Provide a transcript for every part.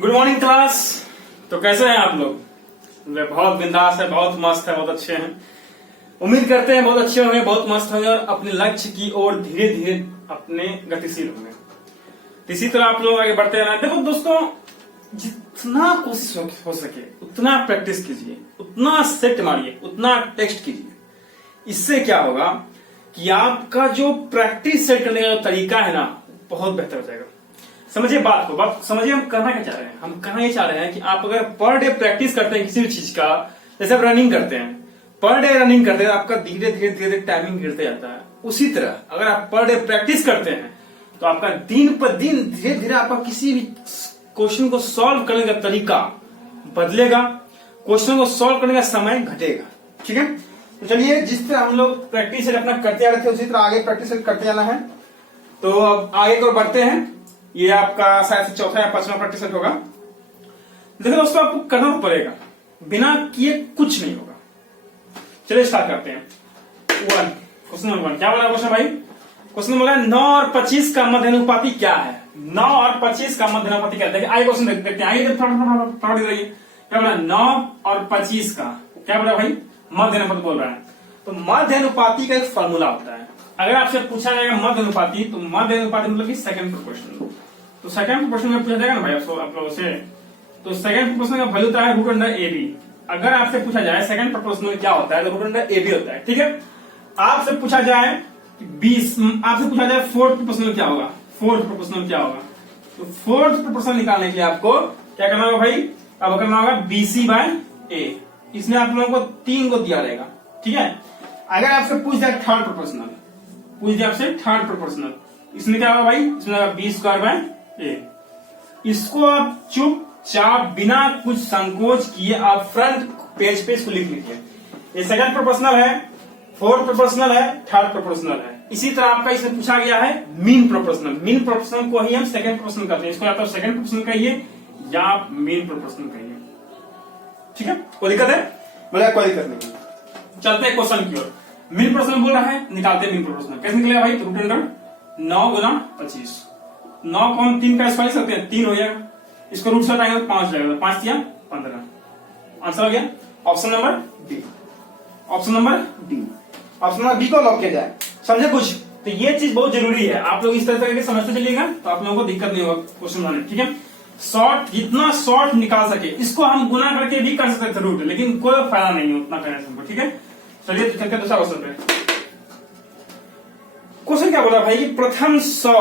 Good morning class. तो कैसे हैं आप लोग? वे बहुत बिंदास है, बहुत मस्त है, बहुत अच्छे हैं। उम्मीद करते हैं बहुत अच्छे होंगे, बहुत मस्त होंगे और अपने लक्ष्य की ओर धीरे धीरे अपने गतिशील होंगे। तो इसी तरह आप लोग आगे बढ़ते रहना। देखो दोस्तों, जितना कोशिश हो सके उतना प्रैक्टिस कीजिए, उतना सेट मारिए, उतना टेस्ट कीजिए। इससे क्या होगा कि आपका जो प्रैक्टिस सेट करने का तरीका है ना, बहुत बेहतर हो जाएगा। समझिए बात को, बात समझिए। हम करना क्या चाह रहे हैं? हम कहना ये चाह रहे हैं कि आप अगर पर डे प्रैक्टिस करते हैं किसी भी चीज का, जैसे आप रनिंग करते हैं, पर डे रनिंग करते हैं, आपका धीरे धीरे धीरे धीरे टाइमिंग गिरते जाता है। उसी तरह अगर आप पर डे प्रैक्टिस करते हैं तो आपका दिन पर दिन धीरे धीरे आपका किसी भी क्वेश्चन को सॉल्व करने का तरीका बदलेगा, क्वेश्चन को सॉल्व करने का समय घटेगा। ठीक है, तो चलिए, जिस तरह हम लोग प्रैक्टिस अपना करते आ रहे थे उसी तरह आगे प्रैक्टिस करते जाना है। तो अब आगे को बढ़ते हैं। ये आपका शायद से चौथा या पांचवा प्रैक्टिस होगा। देखो दोस्तों, आपको करना पड़ेगा, बिना किए कुछ नहीं होगा। चलिए स्टार्ट करते हैं। क्वेश्चन नंबर 1 क्या बोला क्वेश्चन भाई? क्वेश्चन बोला 9 और 25 का मध्यानुपाती क्या है? 9 और 25 का मध्यानुपाती क्या है? देखिए आगे क्वेश्चन देखते हैं। आइए थोड़ा रहिए। क्या बोला? 9 और 25 का क्या बोला भाई? मध्यानुपाती बोल रहा है। तो मध्यानुपाती का एक फॉर्मूला होता है। अगर आपसे पूछा जाएगा मध्यानुपाती, तो मध्यानुपाती मतलब कि सेकंड प्रोपोर्शनल। तो सेकंड प्रोपोर्शनल में पूछा जाएगा ना भाई आप लोगों से, तो सेकंड प्रोपोर्शनल का वैल्यू होता है रूट अंडर ए बी। अगर आपसे पूछा जाए सेकंड प्रोपोर्शनल क्या होता है, तो रूट अंडर ए बी होता है। ठीक है, आपसे पूछा जाए 20, आपसे पूछा जाए फोर्थ प्रोपोर्शनल क्या होगा, फोर्थ प्रोपोर्शनल क्या होगा, तो फोर्थ प्रोपोर्शनल निकालने के लिए आपको क्या करना होगा भाई? अब करना होगा बीसी बाय ए। इसमें आप लोगों को 3 को दिया रहेगा। ठीक है, अगर आपसे पूछ जाए थर्ड प्रोपोर्शनल, पूछ दिया आपसे थर्ड प्रोपोर्शनल, इसमें क्या होगा भाई? इसमें बी स्क्वायर बाय ए। इसको आप चुपचाप बिना कुछ संकोच किए आप फ्रंट पेज पे इसको लिख लीजिए। ये सेकंड प्रोपोर्शनल है, फोर्थ प्रोपोर्शनल है, थर्ड प्रोपोर्शनल है। इसी तरह आपका इसमें पूछा गया है मीन प्रोपोर्शनल। मीन प्रोपोर्शनल को ही हम सेकंड प्रोपोर्शनल करते हैं। इसको या तो सेकंड प्रोपोर्शनल कहिए या आप मीन प्रोपोर्शनल कहिए। ठीक है, कोई दिक्कत है? बोले कोई दिक्कत नहीं। चलते हैं क्वेश्चन की ओर। मीन प्रोपोर्शनल बोल रहा है, निकालते हैं मीन प्रोपोर्शनल। कैसे निकलेगा भाई? रूट अंडर 9 गुना 25। 9 को हम 3 का स्क्वायर सकते हैं, 3 हो जाएगा। इसको रूट से हटाएंगे तो 5 जाएगा, 5 या 15। आंसर हो गया option number D. Option number D, option number B को लॉक किया जाए। समझे कुछ? तो ये चीज बहुत जरूरी है। आप लोग इस तरह करके समझते चलिएगा तो आप लोगों को दिक्कत नहीं होगा क्वेश्चन बनाने। ठीक है, शॉर्ट, जितना शॉर्ट निकाल सके। इसको हम गुना करके भी कर सकते थे रूट, लेकिन कोई फायदा नहीं है उतना करने से। ठीक है, चलिए चलते दूसरा क्वेश्चन पे। क्वेश्चन क्या बोला भाई? प्रथम 100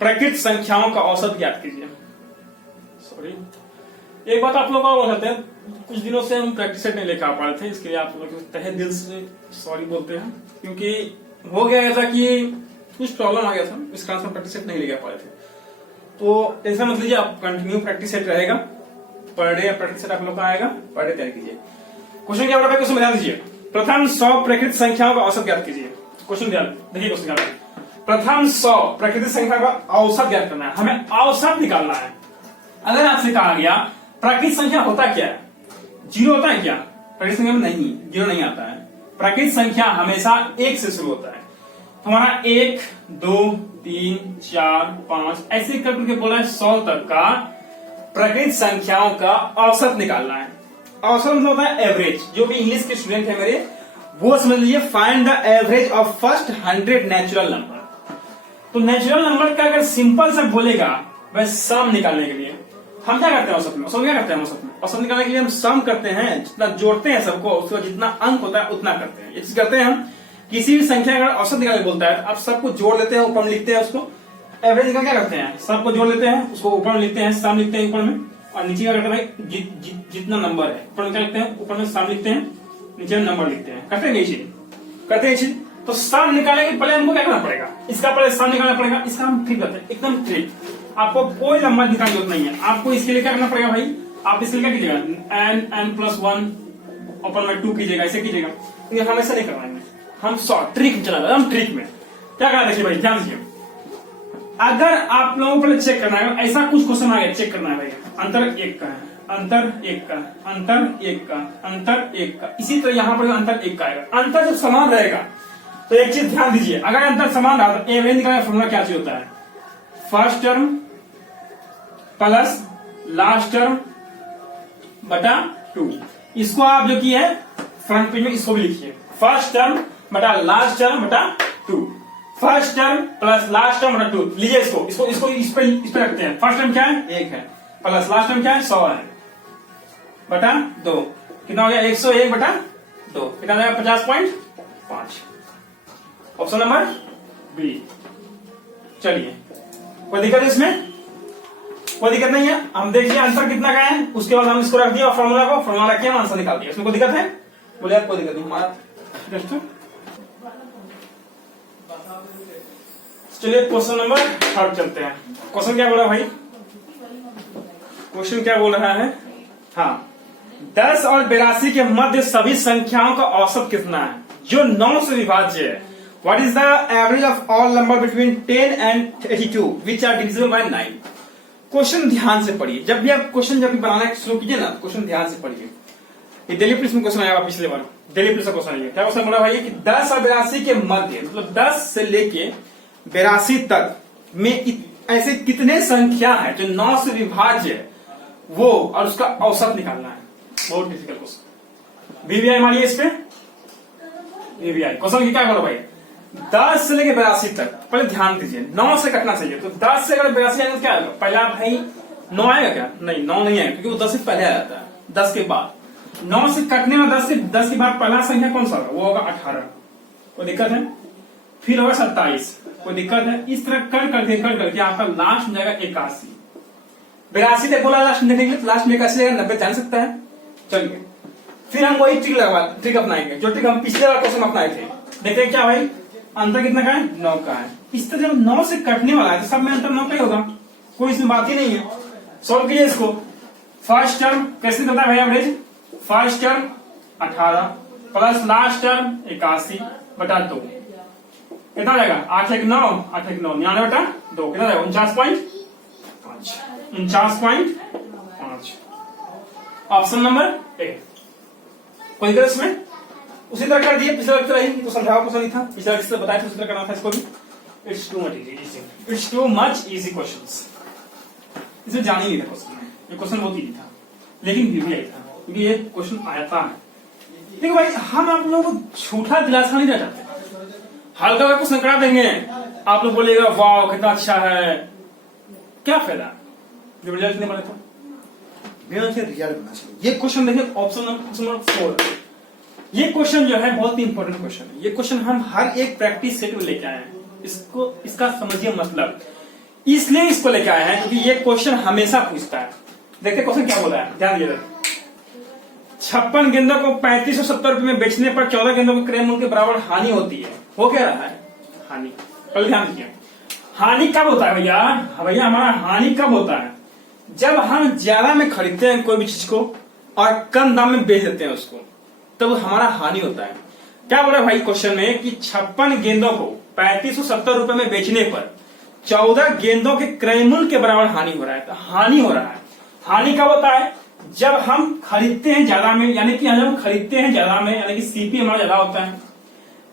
प्रकृत संख्याओं का औसत ज्ञात कीजिए। सॉरी, एक बात आप लोग को बताते हैं, कुछ दिनों से हम प्रैक्टिस सेट नहीं लेकर आ पा रहे थे, इसके लिए आप लोग तहे दिल से सॉरी बोलते हैं। क्योंकि हो गया ऐसा कि कुछ प्रॉब्लम आ गया था, इस कारण से प्रैक्टिस सेट नहीं लेकर आ पा रहे थे। तो ऐसा मत लीजिए, आप कंटिन्यू प्रैक्टिस सेट रहेगा, पर डे प्रैक्टिस सेट आप लोग का आएगा, पर डे तैयार कीजिए। क्वेश्चन क्या बोला भाई? क्वेश्चन ध्यान दीजिए। प्रथम 100 प्रकृत संख्याओं का औसत ज्ञात कीजिए। क्वेश्चन ध्यान देखिए, क्वेश्चन क्या है? प्रथम 100 प्रकृति संख्या का औसत ज्ञात करना है, हमें औसत निकालना है। अगर आपसे कहा गया प्राकृतिक संख्या होता क्या है? 0 होता है क्या? प्राकृतिक संख्या में नहीं, 0 नहीं आता है। प्राकृतिक संख्या हमेशा 1 से शुरू होता है। तुम्हारा 1, 2, 3, 4, 5 ऐसे करके बोला है 100 तक का प्राकृतिक संख्याओं का औसत निकालना है। औसत मतलब होता है एवरेज। जो भी इंग्लिश के स्टूडेंट है मेरे, वो समझ लीजिए find the average of first 100 natural number. तो नेचुरल नंबर का अगर सिंपल से बोलेगा वह सम निकालने के लिए हम क्या करते हैं? औसत में क्या करते हैं? औसत निकालने के लिए हम सम करते हैं, जितना जोड़ते हैं सबको, उसका जितना अंक होता है उतना करते हैं। ये चीज करते हैं हम। किसी भी संख्या अगर औसत निकालने बोलता है, आप सबको जोड़ लेते हैं, ऊपर में लिखते हैं उसको। एवरेज निकाल क्या करते हैं? सबको जोड़ लेते हैं, उसको ऊपर में लिखते हैं, सम लिखते हैं ऊपर में, और नीचे क्या करते हैं भाई? जितना नंबर है ऊपर में क्या लिखते हैं? ऊपर में सम लिखते हैं, नीचे में नंबर लिखते हैं। करते हैं नहीं चीज? करते हैं। तो सम निकालने के पहले हमको क्या करना पड़ेगा? इसका पहले सम निकालना पड़ेगा। इसका हम ट्रिक करते हैं, एकदम ट्रिक। आपको कोई लंबा निकालने की जरूरत नहीं है। आपको इसके लिए क्या करना पड़ेगा भाई? आप इसके लिए क्या कीजिएगा? n+1 ऊपर में 2 कीजिएगा, ऐसे कीजिएगा। ये हम ऐसा नहीं करवाएंगे, हम शॉर्ट ट्रिक चला रहे हैं। हम ट्रिक में क्या करना, देखिए भाई ध्यान दीजिए। अगर आप लोगों को चेक करना है, ऐसा कुछ क्वेश्चन आ गया, चेक करना है भाई, अंतर 1 का है, अंतर 1 का, अंतर 1 का, अंतर 1 का, इसी तरह यहां पर अंतर 1 का आएगा। अंतर जब समान रहेगा तो एक चीज ध्यान दीजिए, अगर अंतर समान रहा तो एवरेज निकालने का फॉर्मूला क्या चीज होता है? First term plus last term बटा 2। इसको आप जो की है फ्रंट पेज में इसको भी लिखिए, फर्स्ट टर्म बटा लास्ट टर्म बटा 2। First term plus last term बटा 2। लीजिए इसको इस पे रखते हैं। फर्स्ट टर्म क्या है 1 है, प्लस लास्ट टर्म क्या है 100 है, बटा 2। कितना हो गया 101 बटा 2, कितना हो गया 50.5। Option number B. चलिए कोई दिक्कत है इसमें? कोई दिक्कत नहीं है। हम देखिए आंसर कितना का है, उसके बाद हम इसको रख दिया और फॉर्मूला रख के हम आंसर निकाल दिया। इसमें कोई दिक्कत है? बोले आप कोई दिक्कत नहीं हमारा। चलिए क्वेश्चन नंबर 3 चलते हैं। क्वेश्चन क्या बोला भाई? क्वेश्चन क्या बोल रहा है? हाँ, 10 और 82 के मध्य सभी संख्याओं का औसत कितना है जो 9 से विभाज्य है? What is the average of all number between 10 and 82 which are divisible by 9? Question ध्यान से पढ़िए। जब भी आप क्वेश्चन बनाना शुरू कीजिए ना, क्वेश्चन ध्यान से पढ़िए। ये दिल्ली पुलिस में क्वेश्चन आया पिछले बार, दिल्ली पुलिस का क्वेश्चन है। क्या क्वेश्चन बोला भाई कि 10 और 82 के मध्य, मतलब 10 से लेके 82 तक में ऐसे कितने संख्या है जो 9 से विभाज्य है वो, और उसका औसत निकालना है। बहुत डिफिकल्ट क्वेश्चन। वीवीआई मारिए इस पे, वीवीआई। क्वेश्चन क्या बोला भाई? 10 से लेके 82 तक, पहले ध्यान दीजिए 9 से कटना चाहिए। तो 10 से अगर 82 आएगा तो क्या आएगा? पहला भाई 9 आएगा क्या? नहीं, 9 नहीं आएगा क्योंकि वो 10 से पहले आ जाता है। 10 के बाद 9 से कटने में 10 के बाद पहला संख्या कौन सा होगा? वो होगा 18। कोई दिक्कत है? फिर होगा 27। कोई दिक्कत है? इस तरह कर करके आपका लास्ट में जाएगा 81। 82 तक बोला लास्ट में देखेंगे, लास्ट में 81 जाएगा, 90 जान सकता है। चलिए फिर हम वही ट्रिक अपनाएंगे जो ट्रिक हम पिछले बार क्वेश्चन अपनाए थे। देखते हैं क्या भाई अंतर कितना का है? 9 का है। इस तरह जब 9 से कटने वाला है तो सब में अंतर 9 का ही होगा, कोई इसमें बात ही नहीं है। सॉल्व कीजिए इसको। फर्स्ट टर्म कैसे निकलता है भाई average? First term 18 plus last term 81 बटा 2, कितना हो जाएगा? 8 1 9, 8 1 9, 99 बटा 2, कितना जाएगा? 49.5। 49.5 ऑप्शन नंबर ए। कोई दिक्कत इसमें? उसी तरह कर दिए पिछले तरह ही तो समझाओ क्वेश्चन नहीं था, पिछले से बताया था उसी तरह करना था इसको भी। It's too much easy, it's too much easy questions. इसे जान ही नहीं था क्वेश्चन में, ये क्वेश्चन बहुत इजी था लेकिन वीवीआई था क्योंकि ये क्वेश्चन आया था। देखो भाई हम आप लोगों को झूठा दिलासा नहीं देना चाहते, हल्का का क्वेश्चन करा देंगे, आप लोग बोलेगा वाह कितना अच्छा है, क्या फायदा जब रिजल्ट नहीं बने तो? रिजल्ट बनना चाहिए। ये क्वेश्चन देखिए ऑप्शन नंबर 4। ये क्वेश्चन जो है बहुत ही इंपॉर्टेंट क्वेश्चन है। ये क्वेश्चन हम हर एक प्रैक्टिस सेट में लेके आए हैं। इसको इसका समझिए मतलब, इसलिए इसको लेके आए हैं क्योंकि ये क्वेश्चन हमेशा पूछता है। देखते क्वेश्चन क्या बोला है, ध्यान दीजिए। 56 गेंदों को 3570 रुपए में बेचने पर 14 गेंदों के क्रय मूल्य के बराबर हानि होती है। हो क्या रहा है? हानि। पहले ध्यान दीजिए, हानि कब होता है भैया? भैया हमारा हानि कब होता है? जब हम ज्यादा में खरीदते हैं कोई भी चीज को और कम दाम में बेच देते हैं उसको, तब हमारा हानि होता है। क्या बोला भाई क्वेश्चन में कि 56 गेंदों को 3570 रुपए में बेचने पर 14 गेंदों के क्रय मूल्य के बराबर हानि हो रहा है। तो हानि हो रहा है। हानि कब होता है? जब हम खरीदते हैं ज्यादा में, यानी कि जब हम खरीदते हैं ज्यादा में, यानी कि सीपी हमारा ज्यादा होता है,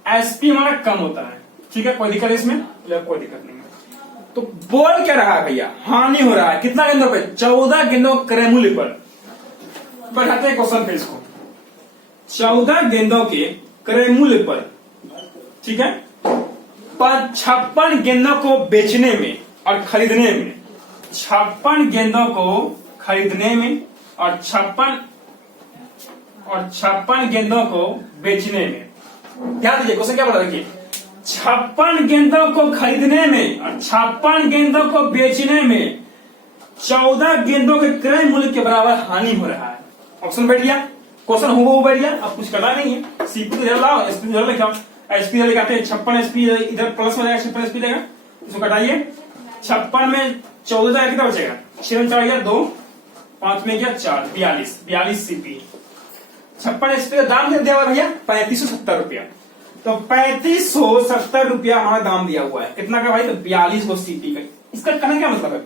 एसपी हमारा कम होता है। ठीक है, कोई दिक्कत है इसमें? कोई दिक्कत नहीं है। तो बोल क्या रहा है भैया? हानि हो रहा है। कितना गेंदों पे? 14 गेंदों क्रय मूल्य पर। बढ़ाते हैं क्वेश्चन पे इसको। 14 गेंदों के क्रय मूल्य पर, ठीक है, पर 56 गेंदों को बेचने में और खरीदने में, 56 गेंदों को खरीदने में और 56 गेंदों को बेचने में। ध्यान दीजिए क्वेश्चन क्या बोला, देखिए 56 गेंदों को खरीदने में और 56 गेंदों को बेचने में 14 गेंदों के क्रय मूल्य के बराबर हानि हो रहा है। ऑप्शन बैठ गया, क्वेश्चन हो बैठ गया, अब कुछ करना नहीं है। सीपी तो लाओ, एसपी इधर लेके आओ, एसपी इधर लेके 56 एसपी इधर प्लस में जाएगा, 56 एसपी देगा, इसको कटाइए। 56 में 14 जाएगा, कितना बचेगा? 6 में 4 गया 2, 5 में गया 4, 42 सीपी। 56 एसपी का दाम दिया हुआ भैया 3570 रुपया। तो 3570 रुपया हमारा दाम दिया हुआ है। कितना का भाई? तो 42 को सीपी का। इसका कहने क्या मतलब है?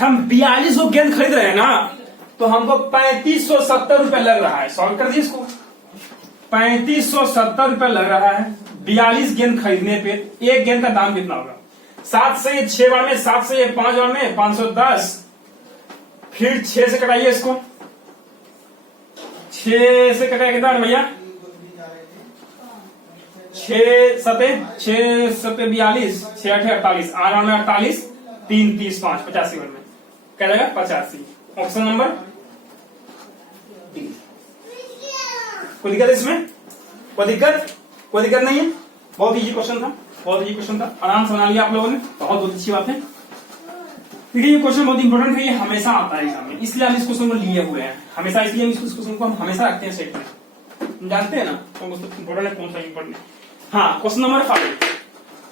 हम 42 को गेंद खरीद रहे हैं ना, तो हमको 3570 रुपया लग रहा है। सॉल्व कर दिए इसको। 3570 रुपया लग रहा है 42 गेंद खरीदने पे। एक गेंद का दाम कितना होगा? 7 से 6 बार में, 7 से 5 बार में 510, फिर 6 से कटाइए इसको, 6 से कटाइए कितना भैया, 6 सते 42, 6 8 48, 8 में 48, 3 30 5 85 में क्या जाएगा 85। Option number D. कोई दिक्कत है इसमें? कोई दिक्कत नहीं है। बहुत इजी क्वेश्चन था, बहुत इजी क्वेश्चन था, आराम से बना लिया आप लोगों ने, बहुत अच्छी बात है। देखिए ये क्वेश्चन बहुत इंपॉर्टेंट है, ये हमेशा आता है एग्जाम में, इसलिए हम इस क्वेश्चन को लिए हुए हैं हमेशा, इसलिए हम इस क्वेश्चन को हम हमेशा रखते हैं सेट में, जानते हैं ना कौन सा इंपॉर्टेंट है कौन सा इंपॉर्टेंट है। हाँ, क्वेश्चन नंबर 5।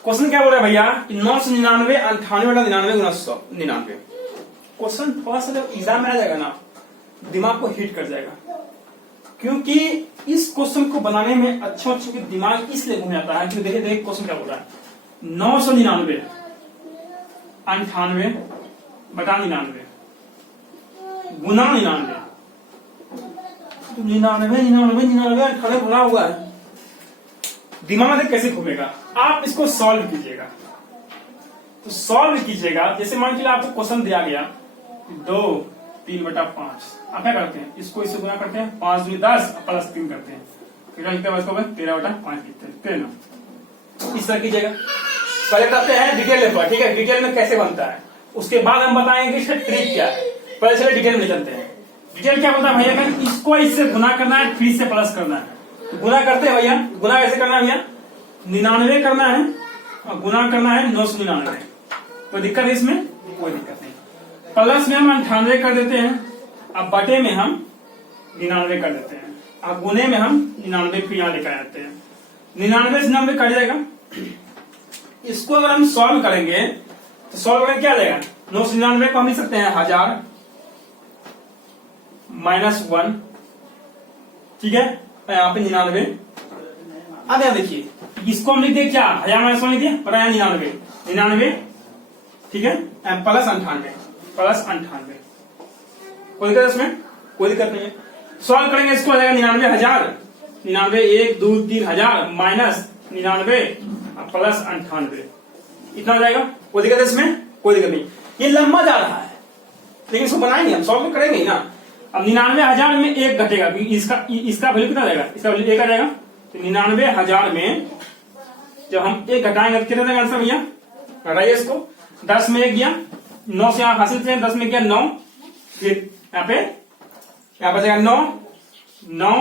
क्वेश्चन क्या बोल रहा है भैया कि 999 98 गुना 199। क्वेश्चन थोड़ा सा जब एग्जाम में आ जाएगा ना, दिमाग को हिट कर जाएगा, क्योंकि इस क्वेश्चन को बनाने में अच्छों के दिमाग इसलिए घूम जाता है कि देखिए क्वेश्चन क्या बोल रहा है, 999 98 बटा 99 गुना 99, 98 भरा हुआ है, दिमाग में कैसे घूमेगा? आप इसको सॉल्व कीजिएगा, तो सॉल्व कीजिएगा, जैसे मान लीजिए आपको क्वेश्चन दिया गया 2 3 बटा 5, आप क्या करते हैं, इसको इससे गुना करते हैं, 5 दूनी 10 प्लस 3 करते हैं, क्या लिखते हैं इसको 13 बटा 5 लिखते हैं ना, इस तरह कीजिएगा। पहले बताते हैं डिटेल में, ठीक है, डिटेल में कैसे बनता है, उसके बाद हम बताएंगे इसका ट्रिक क्या है। पहले चले डिटेल में चलते हैं। डिटेल क्या बोलता है भैया, अगर इसको इससे गुना करना है, फिर से प्लस करना है, गुना करते हैं भैया, गुना कैसे करना है भैया, 99 करना है और गुना करना है 999। कोई दिक्कत है इसमें? कोई दिक्कत नहीं। प्लस में हम 98 कर देते हैं, अब बटे में हम 99 कर देते हैं, अब गुने में हम 99 फिर यहाँ लेकर आते हैं, 99 से 99 कट जाएगा। इसको अगर हम सॉल्व करेंगे तो सॉल्व करेंगे क्या जाएगा, 999 को हम लिख सकते हैं 1000 -1, ठीक है, यहाँ पे 99। अब यहाँ देखिए इसको हम लिख दिए क्या, 1000 -1 लिख दिया, पर यहाँ 99, ठीक है, प्लस 98। कोई दिक्कत इसमें? कोई दिक्कत नहीं है। सॉल्व करेंगे इसको, आ जाएगा 99,000, 99 1 2 3 1000 माइनस 99 प्लस 98, इतना आ जाएगा। कोई दिक्कत है इसमें? कोई दिक्कत नहीं। ये लंबा जा रहा है, लेकिन इसको बनाएंगे हम, सॉल्व करेंगे ही ना। अब 99,000 में 1 घटेगा, इसका वैल्यू कितना जाएगा, इसका वैल्यू 1 आ जाएगा, तो 99,000 में जब हम 1 घटाएंगे तो कितना आंसर भैया, घटाइए इसको, 10 में 1 गया, 9 से यहाँ हासिल से 10 में गया 9, फिर यहाँ पे क्या बचेगा 9 9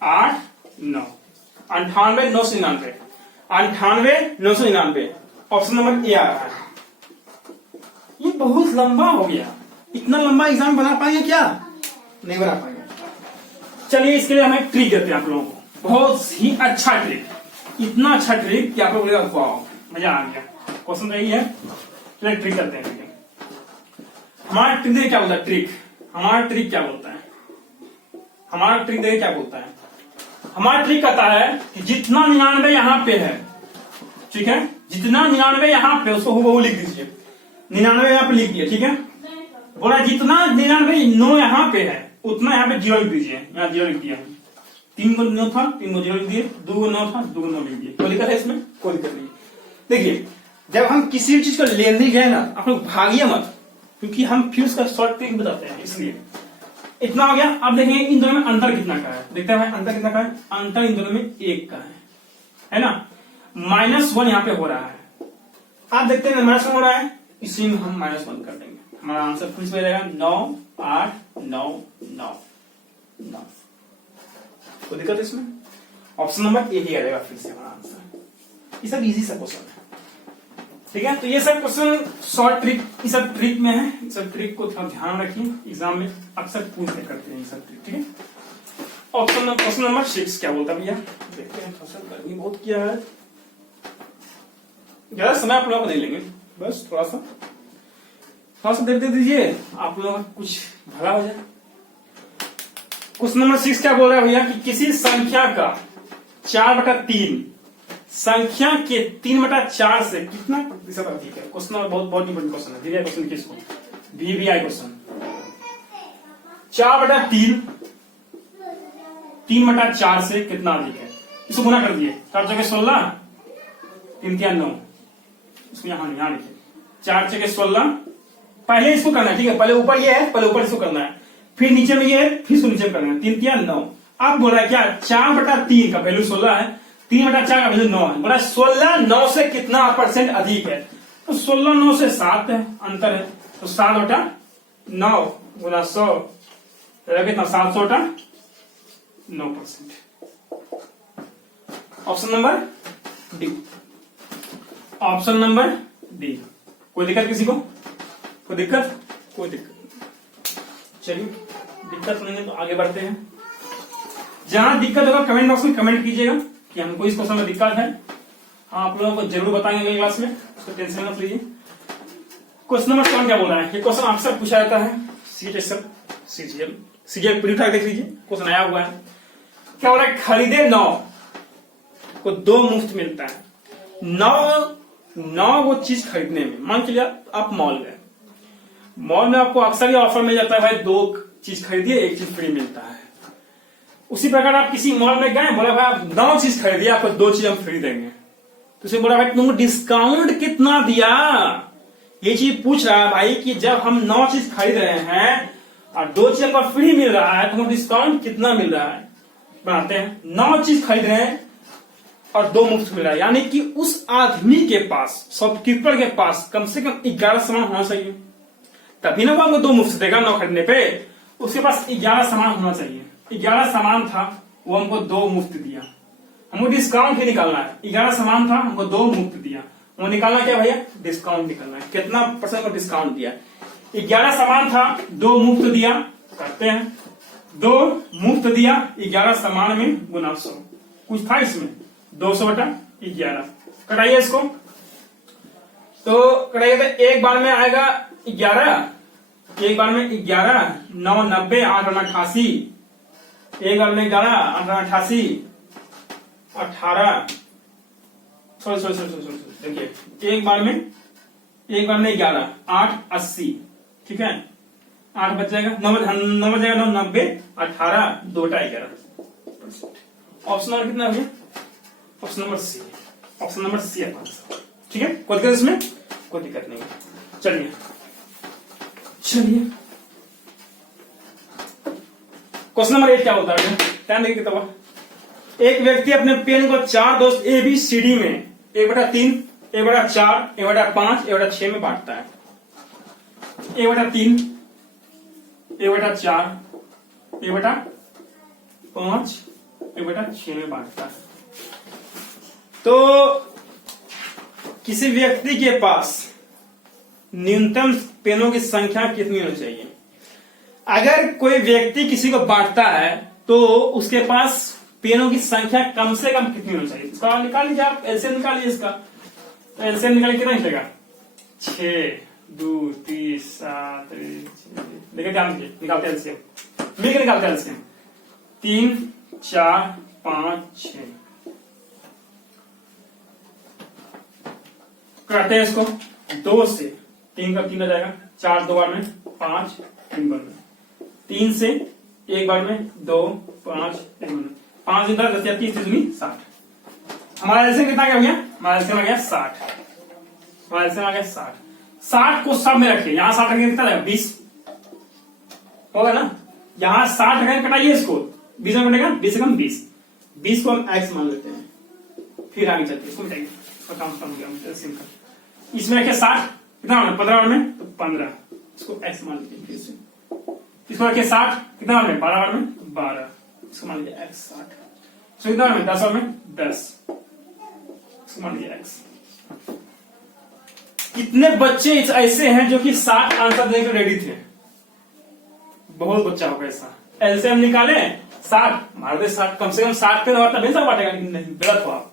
8 9, 98 999, 98 999, ऑप्शन नंबर ए आ रहा है। ये बहुत लंबा हो गया, इतना लंबा एग्जाम बना पाएंगे क्या? नहीं बना पाएंगे। चलिए इसके लिए हमें ट्रिक देते हैं आप लोगों को, बहुत ही अच्छा ट्रिक, इतना अच्छा ट्रिक कि आप लोग वाओ मजा आ गया। क्वेश्चन रही है, चलिए ट्रिक करते हैं। हमारा ट्रिक क्या बोलता है, ट्रिक हमारा ट्रिक क्या बोलता है, हमारा ट्रिक देखिए क्या बोलता है। हमारा ट्रिक कहता है कि जितना 99 यहाँ पे है, ठीक है, जितना 99 यहाँ पे उसको वो लिख दीजिए, 99 यहाँ पे लिख दिया, ठीक है, बोला जितना 99 9 यहाँ पे है उतना यहाँ पे 0 लिख दीजिए, यहाँ 0 लिख दिया, 3 को 9 था 3 को 0 लिख दिए, 2 को 9 था 2 को 9 लिख दिए। कोई दिक्कत है इसमें? कोई दिक्कत नहीं। देखिए जब हम किसी भी चीज को लेने गए ना, आप लोग भागिए मत, क्योंकि हम फिर उसका शॉर्ट ट्रिक बताते हैं, इसलिए इतना हो गया। अब देखेंगे इन दोनों में अंतर कितना का है, देखते हैं भाई अंतर कितना का है। अंतर इन दोनों में 1 का है ना, -1 यहाँ पे हो रहा है। आप देखते हैं -1 हो रहा है, इसी में हम -1 कर देंगे, हमारा आंसर फिर से रहेगा 9 8 9 9 9। कोई दिक्कत है इसमें? ऑप्शन नंबर ए ही आ जाएगा फिर से हमारा आंसर। ये सब इजी सा क्वेश्चन है, ठीक है। तो ये सब क्वेश्चन शॉर्ट ट्रिक, ये सब ट्रिक में है, ये सब ट्रिक को थोड़ा ध्यान रखिए, एग्जाम में अक्सर पूछते करते हैं ये सब ट्रिक, ठीक है। ऑप्शन क्वेश्चन नंबर 6 क्या बोलता है भैया, देखते हैं। थोड़ा सा गर्मी बहुत किया है, ज्यादा समय आप लोग नहीं लेंगे, बस थोड़ा सा देख दे दीजिए, आप लोगों का कुछ भला हो जाए। क्वेश्चन नंबर 6 क्या बोल रहा है भैया कि किसी संख्या का 4/3 संख्या के 3/4 से कितना प्रतिशत अधिक है। क्वेश्चन बहुत इंपॉर्टेंट क्वेश्चन है, वीवीआई क्वेश्चन किसको, वीवीआई क्वेश्चन। 4/3 3/4 से कितना अधिक है, इसको गुना कर दिए, 4 जगह 16 3 9, इसको यहाँ लिखिए, 4 जगह 16 पहले इसको करना है, ठीक है, पहले ऊपर ये है, पहले ऊपर इसको करना है, फिर नीचे में ये है, फिर इसको नीचे में करना है। 3 3 9। अब बोला क्या 4/3 का वैल्यू 16 है, 3/4 का वैल्यू 9 है। बोला 16 9 से कितना % अधिक है, तो 16 9 से 7 है, अंतर है, तो 7/9 गुना 100 कितना 700/9%। Option number D, option number D. कोई दिक्कत किसी को? कोई दिक्कत? कोई दिक्कत? चलिए दिक्कत नहीं है तो आगे बढ़ते हैं। जहां दिक्कत होगा कमेंट बॉक्स में कमेंट कीजिएगा कि हमको इस क्वेश्चन में दिक्कत है, आप लोगों को जरूर बताएंगे अगली क्लास में, उसको टेंशन मत लीजिए। क्वेश्चन नंबर 7 क्या बोल रहा है? ये क्वेश्चन अक्सर पूछा जाता है सीजीएल प्रिंट देख लीजिए, क्वेश्चन आया हुआ है। क्या बोल रहा है? खरीदे 9 को 2 मुफ्त मिलता है। 9 वो चीज खरीदने में, मान के लिए आप मॉल गए, मॉल में आपको अक्सर ये ऑफर मिल जाता है भाई 2 चीज खरीदिए 1 चीज फ्री मिलता है। उसी प्रकार आप किसी मॉल में गए, बोला भाई आप 9 चीज खरीदिए, आपको 2 चीज हम फ्री देंगे। तो उसे बोला भाई तुमको डिस्काउंट कितना दिया? ये चीज पूछ रहा है भाई कि जब हम 9 चीज खरीद रहे हैं और 2 चीज पर फ्री मिल रहा है, तुमको डिस्काउंट कितना मिल रहा है? बनाते हैं, 9 चीज खरीद रहे हैं और 2 मुफ्त मिल रहा है, यानी कि उस आदमी के पास, शॉपकीपर के पास कम से कम 11 सामान होना चाहिए, तभी ना वो हमको 2 मुफ्त देगा 9 खरीदने पे। उसके पास 11 सामान होना चाहिए, 11 सामान था, वो हमको 2 मुफ्त दिया। हमको डिस्काउंट ही निकालना है, 11 सामान था, हमको 2 मुफ्त दिया, वो निकालना क्या भैया? डिस्काउंट निकालना है। कितना % का डिस्काउंट दिया? 11 सामान था, 2 मुफ्त दिया, करते हैं 2 मुफ्त दिया 11 सामान में गुना 100, कुछ था इसमें 200/11। कटाइए इसको, तो कटाइए तो एक बार में आएगा 11, एक बार में 11 9 90 8 88, एक बार में 11 8 88 18, देखिए एक बार में 11 8 80, ठीक है, 8 बच जाएगा, 9 बच जाएगा, 9 90 18 2 11। ऑप्शन नंबर कितना है? Option number C, option number C है आंसर, ठीक है। कोई दिक्कत इसमें? कोई दिक्कत नहीं है। चलिए क्वेश्चन नंबर 8 क्या होता है? ध्यान देखिए किताब। एक व्यक्ति अपने पेन को 4 दोस्त ABCD में 1/3 1/4 1/5 1/6 में बांटता है। 1/3 1/4 1/5 1/6 में बांटता है। तो किसी व्यक्ति के पास न्यूनतम पेनों की संख्या कितनी होनी चाहिए? अगर कोई व्यक्ति किसी को बांटता है तो उसके पास पेनों की संख्या कम से कम कितनी होनी चाहिए? इसका निकाल लीजिए आप, एलसीएम निकाल लीजिए इसका। तो एलसीएम निकालिए कितना निकलेगा? 6 2 30 7 देखिए क्या निकालते हैं एलसीएम, मिलकर निकालते हैं एलसीएम। 3 4 5 6 करते हैं इसको 2 से 3 का 3 आ जाएगा, 4 2 बार में 5 3 बार में, 3 से 1 बार में 2 5 1 बार में, 5 10 10 30 30 60। हमारा एलसीएम कितना गया भैया? हमारा एलसीएम आ गया 60, हमारा एलसीएम आ गया 60। 60 को सब में रखिए, यहां 60 रखेंगे कितना 20 होगा ना, यहां 60 रखेंगे, कटाइए इसको, 20 में कटेगा 20 से कम 20 को हम एक्स मान लेते हैं, फिर आगे चलते इसको मिटाइए, काम खत्म हो गया एलसीएम का। इसमें रखिए 60, कितना 15 में तो 15, इसको एक्स मान लीजिए फिर से। इसको रखिए 60, कितना बार में 12 बार में 12, इसको मान लीजिए एक्स 60। इसको कितना बार में 10 बार में 10, इसको मान लीजिए एक्स। कितने बच्चे ऐसे हैं जो कि 60 आंसर देने के रेडी थे? बहुत बच्चा होगा ऐसा। एलसीएम निकाले 60 मार दे 60, कम से कम 60 पे तभी सब बांटेगा, नहीं गलत हो आप।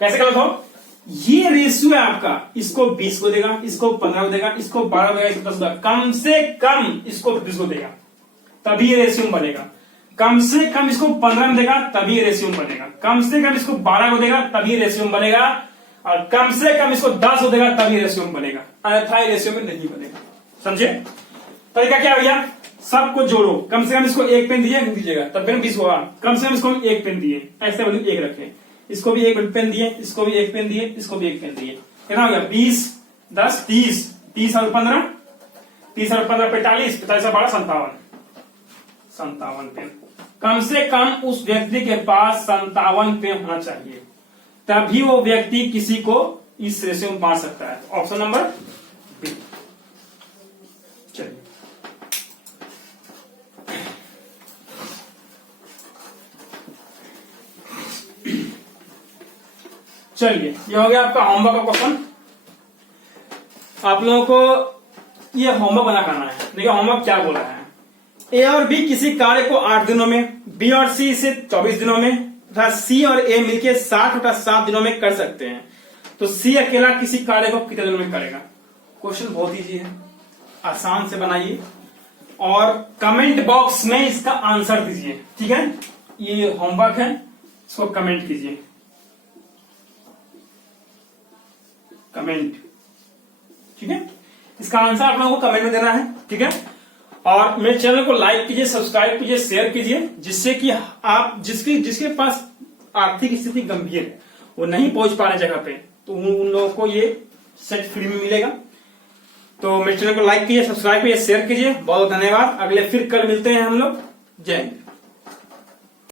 कैसे गलत हो? ये रेशियो है आपका, इसको 20 को देगा, इसको 15 को देगा, इसको 12 देगा, इसको 10 देगा, कम से कम इसको 20 को देगा तभी ये रेशियो बनेगा, कम से कम इसको 15 में देगा तभी ये रेशियो बनेगा, कम से कम इसको 12 को देगा तभी ये रेशियो बनेगा, और कम से कम इसको 10 को देगा तभी रेशियो बनेगा, अन्यथा ये रेशियो में नहीं बनेगा। समझे? तरीका क्या भैया? सबको जोड़ो, कम से कम इसको 1 पेन दीजिएगा तब पेन 20 होगा, कम से कम इसको 1 पेन दिए, ऐसे वैल्यू 1 रखें, इसको भी 1 पेन दिए, इसको भी 1 पेन दिए, इसको भी 1 पेन दिए, कितना हो गया 20 10 30 30 और 15 30 और 15 45, 45 और 12 57, 57 पेन। कम से कम उस व्यक्ति के पास 57 पेन होना चाहिए, तभी वो व्यक्ति किसी को इस रेशियो में बांट सकता है। Option number B. चलिए चलिए, ये हो गया आपका होमवर्क का क्वेश्चन। आप लोगों को ये होमवर्क बना करना है। देखिए होमवर्क क्या बोला है, ए और बी किसी कार्य को 8 दिनों में, बी और सी इसे 24 दिनों में तथा सी और ए मिलकर 60 तथा 7 दिनों में कर सकते हैं, तो सी अकेला किसी कार्य को कितने दिनों में करेगा। क्वेश्चन बहुत इजी है, आसान से बनाइए और कमेंट बॉक्स में इसका आंसर दीजिए। ठीक है, ये होमवर्क है, इसको कमेंट कीजिए, कमेंट। ठीक है, इसका आंसर आप लोगों को कमेंट में देना है। ठीक है, और मेरे चैनल को लाइक कीजिए, सब्सक्राइब कीजिए, शेयर कीजिए, जिससे कि आप जिसके पास आर्थिक स्थिति गंभीर है, वो नहीं पहुंच पा रहे जगह पे, तो उन लोगों को ये सेट फ्री में मिलेगा। तो मेरे चैनल को लाइक कीजिए, सब्सक्राइब कीजिए, शेयर कीजिए। बहुत धन्यवाद। अगले फिर कल मिलते हैं हम लोग। जय हिंद।